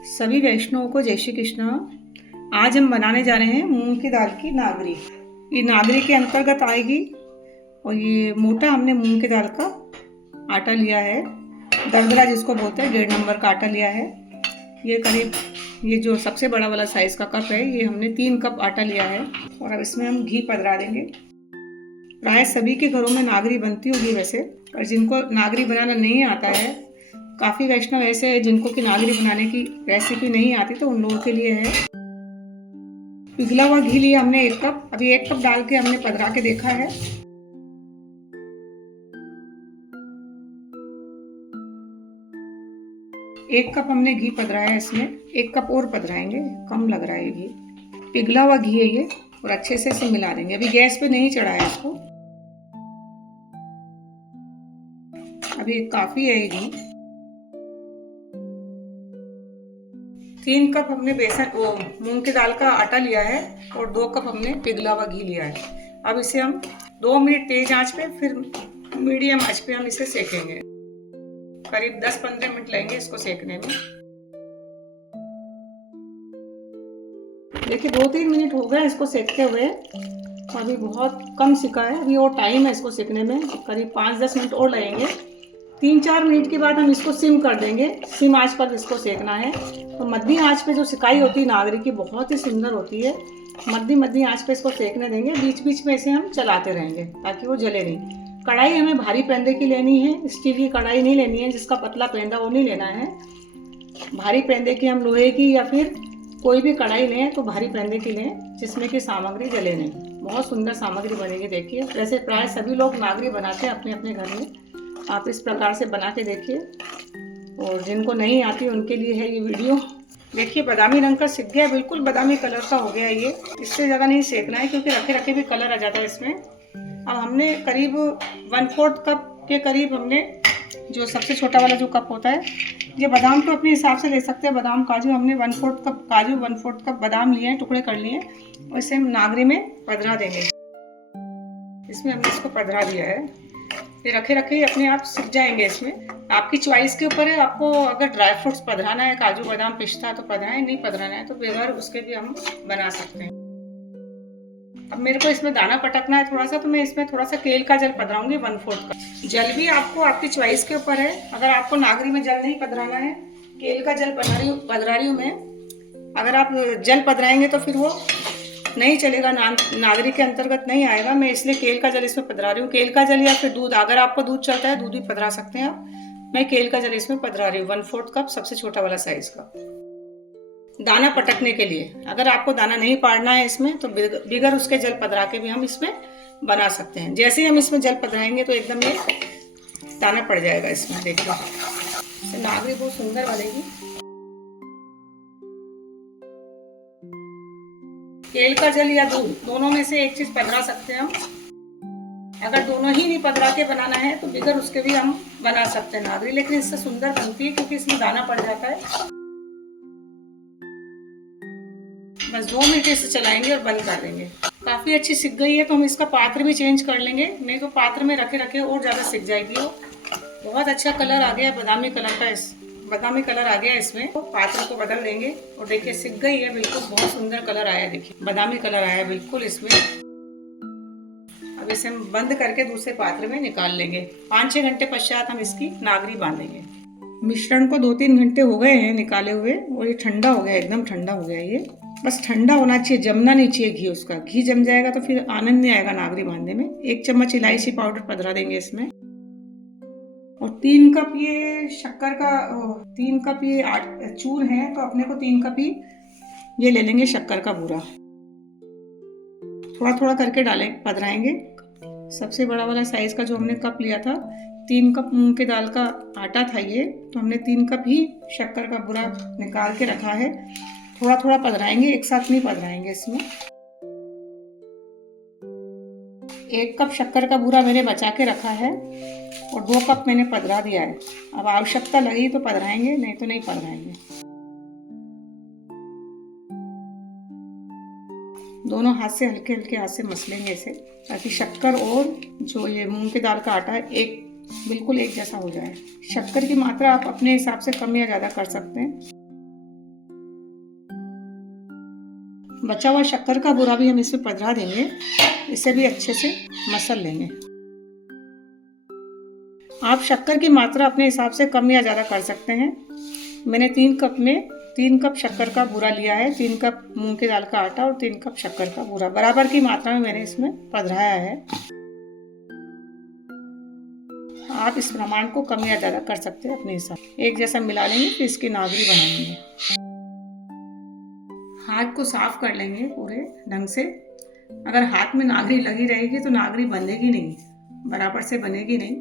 सभी वैष्णवों को जय श्री कृष्ण। आज हम बनाने जा रहे हैं मूंग की दाल की नागरी। ये नागरी के अंतर्गत आएगी और ये मोटा हमने मूंग की दाल का आटा लिया है, दरदरा जिसको बोलते हैं, 1.5 नंबर का आटा लिया है। ये करीब ये जो सबसे बड़ा वाला साइज़ का कप है, ये हमने 3 कप आटा लिया है। और अब इसमें हम घी पधरा देंगे। प्राय सभी के घरों में नागरी बनती होगी वैसे, और जिनको नागरी बनाना नहीं आता है, काफ़ी वैष्णव ऐसे हैं जिनको कि नागरी बनाने की रेसिपी नहीं आती, तो उन लोगों के लिए है। पिघला हुआ घी लिया हमने 1 कप। अभी 1 कप डाल के हमने पधरा के देखा है। एक कप हमने घी पधराया है, इसमें 1 कप और पधराएंगे, कम लग रहा है ये घी। पिघला हुआ घी है ये, और अच्छे से इसे मिला देंगे। अभी गैस पे नहीं चढ़ाया इसको, अभी काफ़ी है ये घी। 3 कप हमने मूंग की दाल का आटा लिया है और 2 कप हमने पिघला हुआ घी लिया है। अब इसे हम 2 मिनट तेज आंच पे, फिर मीडियम आंच पे हम इसे सेकेंगे। करीब 10-15 मिनट लगेंगे इसको सेकने में। देखिए 2-3 मिनट हो गए इसको सेकते हुए, अभी बहुत कम सिका है, अभी और टाइम है इसको सेकने में, करीब 5-10 मिनट और लगेंगे। 3-4 मिनट के बाद हम इसको सिम कर देंगे। सिम आंच पर इसको सेकना है। तो मध्यम आंच पे जो सिकाई होती है नागरी की, बहुत ही सुंदर होती है। मध्यम आंच पे इसको सेकने देंगे। बीच बीच में इसे हम चलाते रहेंगे ताकि वो जले नहीं। कढ़ाई हमें भारी पेंदे की लेनी है, स्टील की कढ़ाई नहीं लेनी है, जिसका पतला पेंदा वो नहीं लेना है। भारी पेंदे की, हम लोहे की या फिर कोई भी कढ़ाई लें तो भारी पेंदे की लें, जिसमें कि सामग्री जले नहीं। बहुत सुंदर सामग्री बनेगी। देखिए, वैसे प्राय सभी लोग नागरी बनाते हैं अपने अपने घर में। आप इस प्रकार से बना के देखिए, और जिनको नहीं आती उनके लिए है ये वीडियो। देखिए बादामी रंग का सिक गया, बिल्कुल बादामी कलर का हो गया ये। इससे ज़्यादा नहीं सेकना है, क्योंकि रखे रखे भी कलर आ जाता है इसमें। अब हमने करीब 1/4 कप के करीब हमने, जो सबसे छोटा वाला जो कप होता है, ये बादाम तो अपने हिसाब से ले सकते हैं। बादाम काजू हमने 1/4 कप काजू, 1/4 कप बादाम लिए हैं, टुकड़े कर लिए हैं, और इसे हम नागरी में पधरा देंगे। इसमें हमने इसको पधरा दिया है। ये रखे रखे अपने आप सिक जाएंगे। इसमें आपकी चॉइस के ऊपर है, आपको अगर ड्राई फ्रूट्स पधराना है, काजू बादाम पिस्ता, तो पधराएं, नहीं पधराना है तो बगैर उसके भी हम बना सकते हैं। अब मेरे को इसमें दाना पटकना है थोड़ा सा, तो मैं इसमें थोड़ा सा केल का जल पधराऊंगी 1/4 कप। जल भी आपको आपकी चॉइस के ऊपर है। अगर आपको नागरी में जल नहीं पधराना है, केल का जल पधरा रही हूँ मैं। अगर आप जल पधराएंगे तो फिर वो नहीं चलेगा, नागरी के अंतर्गत नहीं आएगा। मैं इसलिए केल का जल इसमें पधरा रही हूँ। केल का जल या फिर दूध, अगर आपको दूध चलता है दूध भी पधरा सकते हैं आप। मैं केल का जल इसमें पधरा रही हूँ 1/4 कप, सबसे छोटा वाला साइज का। दाना पटकने के लिए, अगर आपको दाना नहीं पाड़ना है इसमें, तो बिगर उसके जल पधरा के भी हम इसमें बना सकते हैं। जैसे ही हम इसमें जल पधराएंगे तो एकदम ये दाना पड़ जाएगा इसमें। देखिए नागरी बहुत सुंदर बनेगी। केल का जल या दूध, दोनों में से एक चीज पधरा सकते हैं हम। अगर दोनों ही नहीं पधरा के बनाना है तो बिगर उसके भी हम बना सकते हैं नागरी, लेकिन इससे सुंदर बनती है क्योंकि इसमें दाना पड़ जाता है। बस 2 मिनट इसे चलाएंगे और बंद कर देंगे। काफी अच्छी सिक गई है, तो हम इसका पात्र भी चेंज कर लेंगे, नहीं तो पात्र में रखे रखे और ज्यादा सिक जाएगी वो। बहुत अच्छा कलर आ गया, बादामी कलर का, बादामी कलर आ गया इसमें। तो पात्र को बदल देंगे, और देखिए सिक गई है बिल्कुल, बहुत सुंदर कलर आया है। देखिए बादामी कलर आया है बिल्कुल इसमें। अब इसे हम बंद करके दूसरे पात्र में निकाल लेंगे। 5-6 घंटे पश्चात हम इसकी नागरी बांधेंगे। मिश्रण को 2-3 घंटे हो गए हैं निकाले हुए, और ये ठंडा हो गया, एकदम ठंडा हो गया ये। बस ठंडा होना चाहिए, जमना नहीं चाहिए घी उसका। घी जम जाएगा तो फिर आनंद नहीं आएगा नागरी बांधने में। 1 चम्मच इलायची पाउडर पधरा देंगे इसमें, और 3 कप ये शक्कर का, 3 कप ये चूर है, तो अपने को 3 कप ही ये ले लेंगे शक्कर का बूरा। थोड़ा थोड़ा करके डालें, पधराएंगे। सबसे बड़ा वाला साइज का जो हमने कप लिया था, 3 कप मूंग की दाल का आटा था ये, तो हमने 3 कप ही शक्कर का बूरा निकाल के रखा है। थोड़ा थोड़ा पधराएंगे, एक साथ नहीं पधराएंगे इसमें। 1 कप शक्कर का बूरा मैंने बचा के रखा है, और 2 कप मैंने पधरा दिया है। अब आवश्यकता लगी तो पधराएंगे, नहीं तो नहीं पधराएंगे। दोनों हाथ से हल्के हल्के हाथ से मसलेंगे इसे, ताकि शक्कर और जो ये मूंग की दाल का आटा है बिल्कुल एक जैसा हो जाए। शक्कर की मात्रा आप अपने हिसाब से कम या ज़्यादा कर सकते हैं। बचा हुआ शक्कर का बूरा भी हम इसमें पधरा देंगे। इसे भी अच्छे से मसल लेंगे। आप शक्कर की मात्रा अपने हिसाब से कम या ज़्यादा कर सकते हैं। मैंने 3 कप में 3 कप शक्कर का बूरा लिया है, 3 कप मूंग की दाल का आटा और 3 कप शक्कर का बूरा बराबर की मात्रा में मैंने इसमें पधराया है। आप इस प्रमाण को कम या ज़्यादा कर सकते हैं अपने हिसाब। एक जैसा मिला लेंगे फिर इसकी नागरी बनाएंगे। हाथ को साफ कर लेंगे पूरे ढंग से। अगर हाथ में नागरी लगी रहेगी तो नागरी बनेगी नहीं, बराबर से बनेगी नहीं।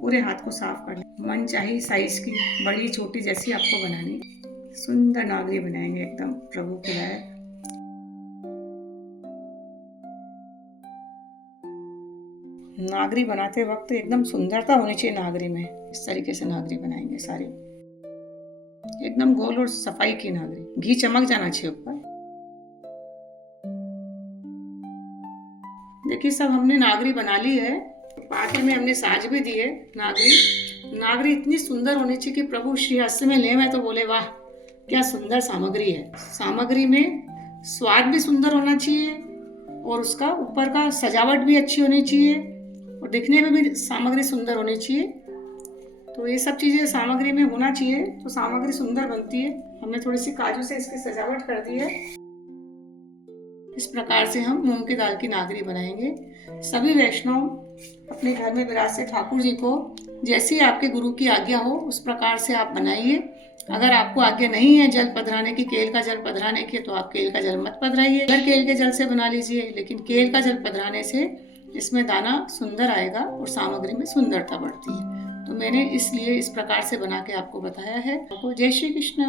पूरे हाथ को साफ कर लें। मन चाहे साइज की, बड़ी छोटी जैसी आपको बनानी, सुंदर नागरी बनाएंगे एकदम प्रभु के लायक। नागरी बनाते वक्त एकदम सुंदरता होनी चाहिए नागरी में। इस तरीके से नागरी बनाएंगे सारी, एकदम गोल और सफाई की नागरी। घी चमक जाना चाहिए ऊपर। देखिए सब हमने नागरी बना ली है। पात्र में हमने साज भी दी है। नागरी इतनी सुंदर होनी चाहिए कि प्रभु श्री हस्त में ले मैं तो बोले वाह क्या सुंदर सामग्री है। सामग्री में स्वाद भी सुंदर होना चाहिए और उसका ऊपर का सजावट भी अच्छी होनी चाहिए और दिखने में भी सामग्री सुंदर होनी चाहिए। तो ये सब चीज़ें सामग्री में होना चाहिए तो सामग्री सुंदर बनती है। हमने थोड़ी सी काजू से इसकी सजावट कर दी है। इस प्रकार से हम मूंग की दाल की नागरी बनाएंगे। सभी वैष्णव अपने घर में विराजते ठाकुर जी को जैसी आपके गुरु की आज्ञा हो उस प्रकार से आप बनाइए। अगर आपको आज्ञा नहीं है जल पधराने की, केल का जल पधराने की, तो आप केल का जल मत पधराइए। अगर केल के जल से बना लीजिए, लेकिन केल का जल पधराने से इसमें दाना सुंदर आएगा और सामग्री में सुंदरता बढ़ती है। तो मैंने इसलिए इस प्रकार से बना के आपको बताया है। जय श्री कृष्ण।